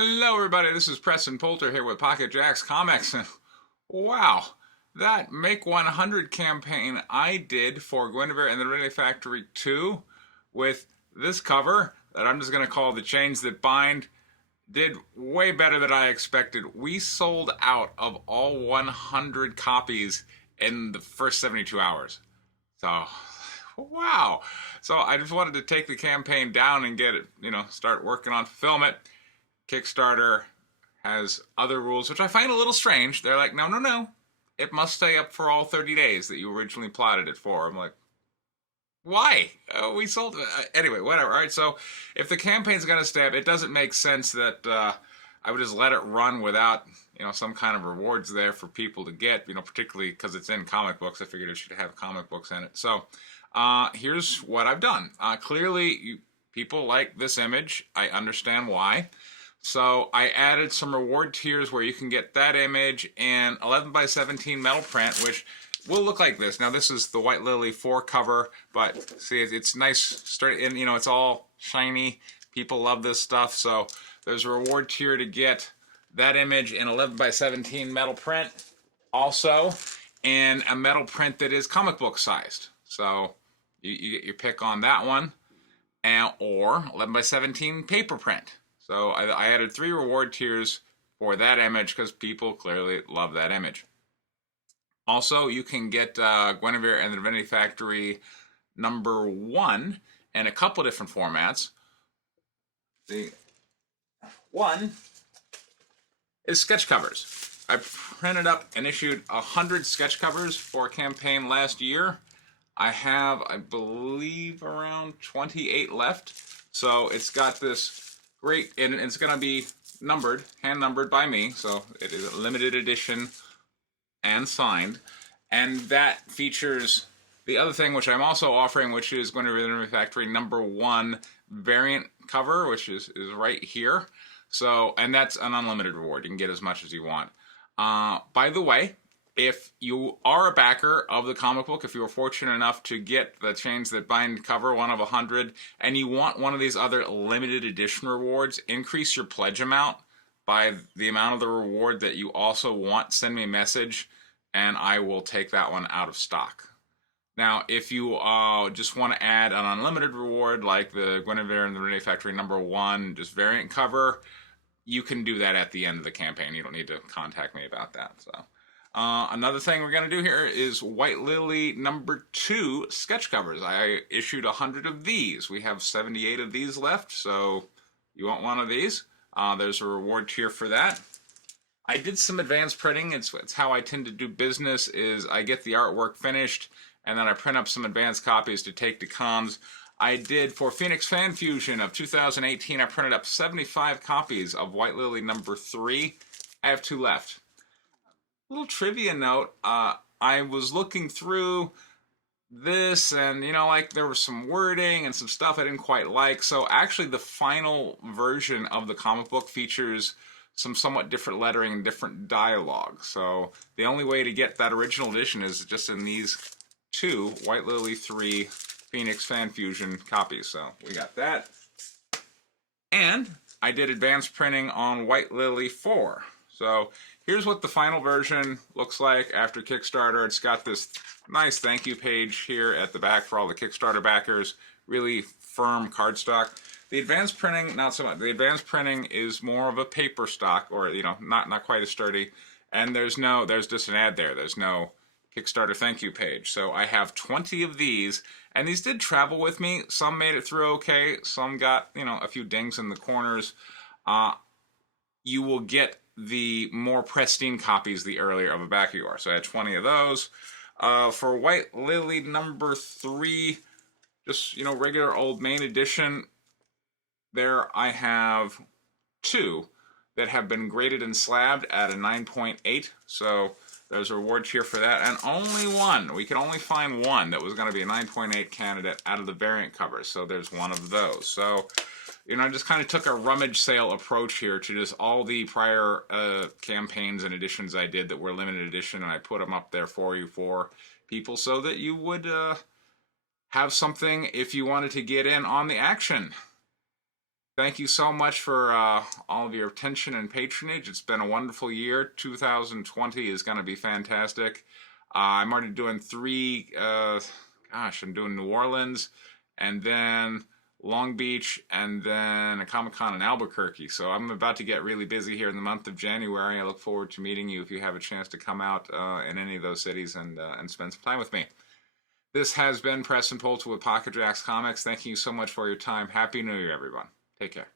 Hello, everybody. This is Preston Poulter here with Pocket Jacks Comics. And wow, that Make 100 campaign I did for Guinevere and the Ready Factory 2 with this cover that I'm just going to call The Chains That Bind did way better than I expected. We sold out of all 100 copies in the first 72 hours. So, wow. So I just wanted to take the campaign down and get it, start working on fulfillment. Kickstarter has other rules, which I find a little strange. They're like, no, no, no. It must stay up for all 30 days that you originally plotted it for. I'm like, why? We sold it. Anyway, whatever. All right, so if the campaign's going to stay up, it doesn't make sense that I would just let it run without, some kind of rewards there for people to get, particularly because it's in comic books. I figured it should have comic books in it. So here's what I've done. Clearly, people like this image. I understand why. So I added some reward tiers where you can get that image in 11 by 17 metal print, which will look like this. Now this is the White Lily 4 cover, but see, it's nice, straight in, it's all shiny. People love this stuff. So there's a reward tier to get that image in 11 by 17 metal print, also in a metal print that is comic book sized. So you get your pick on that one, or 11 by 17 paper print. So I added 3 reward tiers for that image because people clearly love that image. Also, you can get Guinevere and the Divinity Factory #1 in a couple different formats. The one is sketch covers. I printed up and issued 100 sketch covers for a campaign last year. I have, I believe, around 28 left. So it's got this great, and it's going to be numbered, hand numbered by me, so it is a limited edition and signed. And that features the other thing, which I'm also offering, which is going to be the Factory #1 variant cover, which is right here. So, and that's an unlimited reward. You can get as much as you want. By the way, if you are a backer of the comic book, if you were fortunate enough to get the Chains That Bind cover, one of 100, and you want one of these other limited edition rewards, increase your pledge amount by the amount of the reward that you also want. Send me a message, and I will take that one out of stock. Now, if you just want to add an unlimited reward, like the Guinevere and the Renee Factory #1, just variant cover, you can do that at the end of the campaign. You don't need to contact me about that. So. Another thing we're going to do here is White Lily #2 sketch covers. I issued 100 of these. We have 78 of these left, so you want one of these? There's a reward tier for that. I did some advanced printing. It's how I tend to do business. Is I get the artwork finished, and then I print up some advanced copies to take to cons. I did for Phoenix Fan Fusion of 2018. I printed up 75 copies of White Lily #3. I have 2 left. Little trivia note, I was looking through this and, there was some wording and some stuff I didn't quite like. So actually the final version of the comic book features some somewhat different lettering and different dialogue. So the only way to get that original edition is just in these 2 White Lily 3 Phoenix Fan Fusion copies. So we got that. And I did advanced printing on White Lily 4. So here's what the final version looks like after Kickstarter. It's got this nice thank you page here at the back for all the Kickstarter backers. Really firm cardstock. The advanced printing, not so much. The advanced printing is more of a paper stock, or not quite as sturdy. And there's just an ad there. There's no Kickstarter thank you page. So I have 20 of these, and these did travel with me. Some made it through okay. Some got a few dings in the corners. You will get the more pristine copies the earlier of a backer you are. So I had 20 of those. For White Lily #3, just, regular old main edition, there I have 2 that have been graded and slabbed at a 9.8. So there's a reward tier for that. And only one, we could only find one that was going to be a 9.8 candidate out of the variant covers. So there's one of those. So I just kind of took a rummage sale approach here to just all the prior campaigns and editions I did that were limited edition, and I put them up there for you for people so that you would have something if you wanted to get in on the action. Thank you so much for all of your attention and patronage. It's been a wonderful year. 2020 is going to be fantastic. I'm already doing three, I'm doing New Orleans and then Long Beach and then a Comic-Con in Albuquerque. So I'm about to get really busy here in the month of January. I look forward to meeting you if you have a chance to come out in any of those cities and spend some time with me. This has been Preston Poulter with Pocket Jacks Comics. Thank you so much for your time. Happy New Year, everyone. Take care.